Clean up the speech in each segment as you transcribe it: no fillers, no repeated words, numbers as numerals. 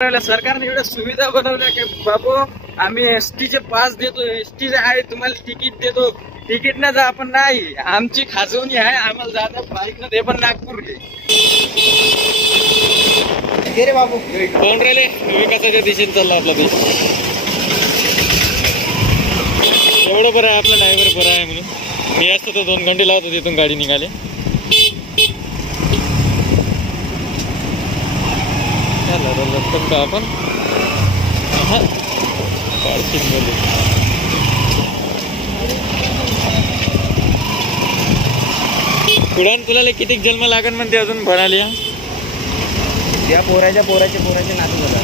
सरकारने एवढ्या सुविधा बनवल्या की बाबू आम्ही एसटीचे पास देतो, एसटी आहे तुम्हाला तिकीट देतो, तिकीट न जा आपण नाही, आमची खाजवणी आहे, आम्हाला जाता बाईक न ते पण नागपूर रे बाबू कोण राहिले विकासाच्या दिशेने चालला आपला देश. एवढं बरं आहे आपला ड्रायव्हर बरं आहे म्हणून. मी असतो तर 2 घंटे लावतो तिथून गाडी निघाले. आपण पुढ्यान तुला किती जन्म लागन म्हणते अजून भणाली या पोराच्या नातू झाला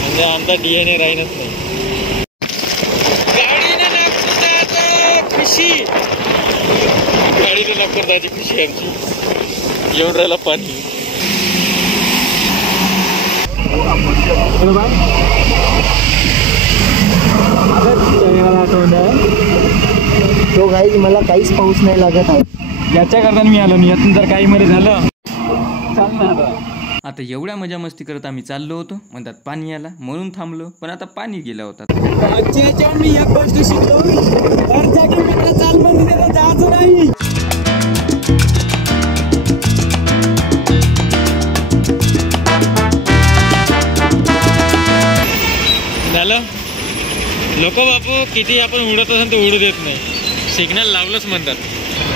म्हणजे आमचा DNA राहीनच नाही. गाडीने खुशी गाडीने नागपूर जायची खुशी आमची. येऊन राहिला पाणी. तो गाईज मला काहीच पाऊस नाही लागत आहे. याच्या करता मी आलो. यातून जर काही मध्ये झालं चाल ना. आता एवढ्या मजा मस्ती करत आम्ही चाललो होतो, म्हणतात पाणी आला म्हणून थांबलो, पण आता पाणी गेला होता. मी एक गोष्ट शिकलो, चाल पण जायचं नाही. झालं लोक बापू किती आपण उडत असेल तर उडू देत नाही. सिग्नल लावलंच म्हणतात.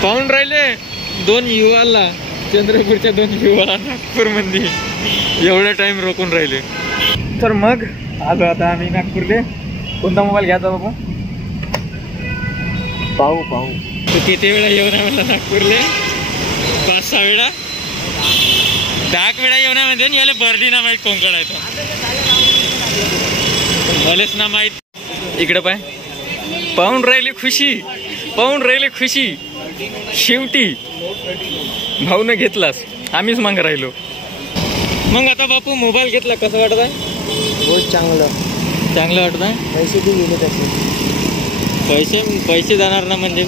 पाहून राहिले 2 युवाला, चंद्रपूरच्या 2 युवाला नागपूर मध्ये एवढा टाइम रोखून राहिले. तर मग आलो आता आम्ही नागपूरले. कोणता मोबाईल घ्यायचा बाबू? पाहू तू किती वेळा येऊन आहे मला नागपूरले? 5-6 वेळा, 10 वेळा येऊन आहे म्हणजे याला बर्डी ना माहीत कोण काढायचं मलेच ना माहीत. इकडं पाय पाहून राहिली खुशी. शेवटी भाऊन घेतलास, आम्हीच मागं राहिलो. मग आता बापू मोबाईल घेतला, कसं वाटत आहे? बहुत चांगलं वाटत आहे. पैसे बी गेले तसे. पैसे जाणार ना म्हणजे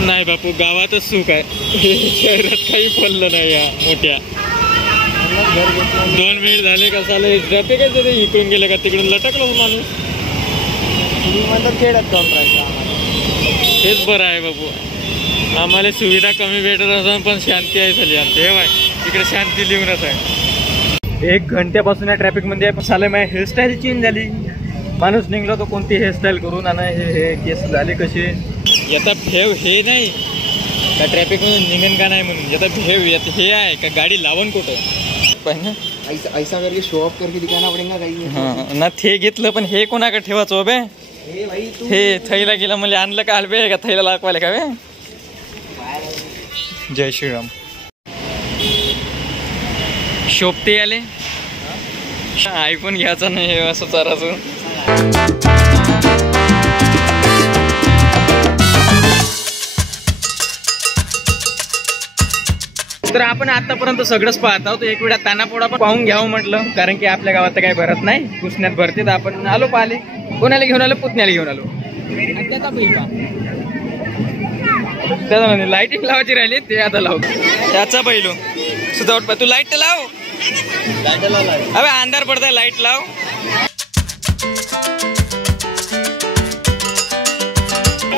नाही बापू, गावातच सुख आहे. शहरात काही पडलं नाही. या मोठ्या 2 मिनिट झाले का चालेल जाते का ते इकडून गेले का तिकडून लटकलो माणूस. तेच बरं आहे बाबू. आम्हाला सुविधा कमी भेटत असून पण शांती आहे झाली आमची. हे बाय तिकडे शांती लिहूनच आहे. 1 घंट्यापासून या ट्रॅफिक मध्ये चालू. माझी हेअरस्टाईल चेंज झाली. माणूस निघलो तो कोणती हेअरस्टाईल करून आणि हे केस झाले कसे. याचा भेव हे नाही का ट्रॅफिक मधून निघन का नाही म्हणून. याचा भेव हे आहे का गाडी लावून कुठं ऐसा करके शो ऑफ करके दिखाना पडेगा काही ना. ते घेतलं पण हे कोणाकडे ठेवायचं हो बे? हे थैला गेला म्हणजे आणलं का हलबे का थैला लागवायला का बे? जय श्रीराम. शोभते आले आयफोन घ्यायचा नाही असं चाराचं. तर आपण आतापर्यंत सगळंच पाहत आहोत. एक वेळा तानापोडा पण पाहून घ्यावं म्हटलं, कारण की आपल्या गावात तर काही भरत नाही, पुसण्यात भरते. तर आपण आलो पाहिले. कोणाला घेऊन आलो? पुतण्याला घेऊन आलो. त्याचा म्हणजे लाईटिंग लावायची राहिली ते आता लावतो. त्याचा पहिलो सुद्धा वाटत. तू लाईट लाव. अबे अंधार पडताय, लाईट लाव.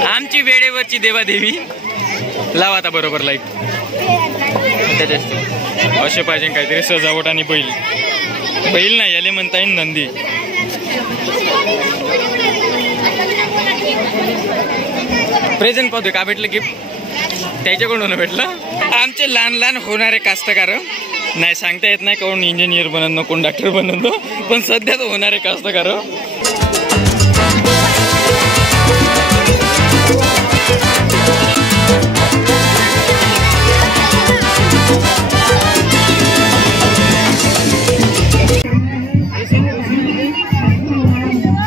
आमची वेळेवरची देवादेवी लाव आता बरोबर लाईट. त्याच्या असे पाहिजे काहीतरी सजावट. आणि बैल नाही याले म्हणता येईल नंदी. प्रेझेंट पाहतोय का भेटलं गिफ्ट त्याच्याकडून भेटलं. आमचे लहान होणारे कास्तकार नाही सांगता येत नाही कोण इंजिनियर बनवणं कोण डॉक्टर बनवणं, पण सध्या तर होणारे कास्तकार.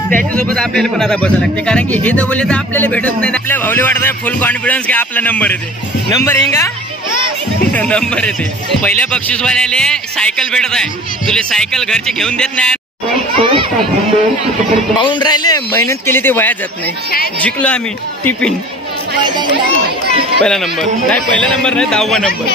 त्याच्यासोबत आपल्याला पण आता बसायला लागते, कारण की हे तर बोलले तर आपल्याला भेटत नाही. आपल्या भावले वाटत फुल कॉन्फिडन्स की आपला नंबर येते. नंबर येईन का? नंबर येते. पहिल्या बक्षीसवाल्याले सायकल भेटत आहे. तुले सायकल घरचे घेऊन देत नाही. पाहून राहिले मेहनत केली ते वाया जात नाही. जिंकलो आम्ही टिफिन. पहिला नंबर नाही, पहिला नंबर नाही, 10वा नंबर.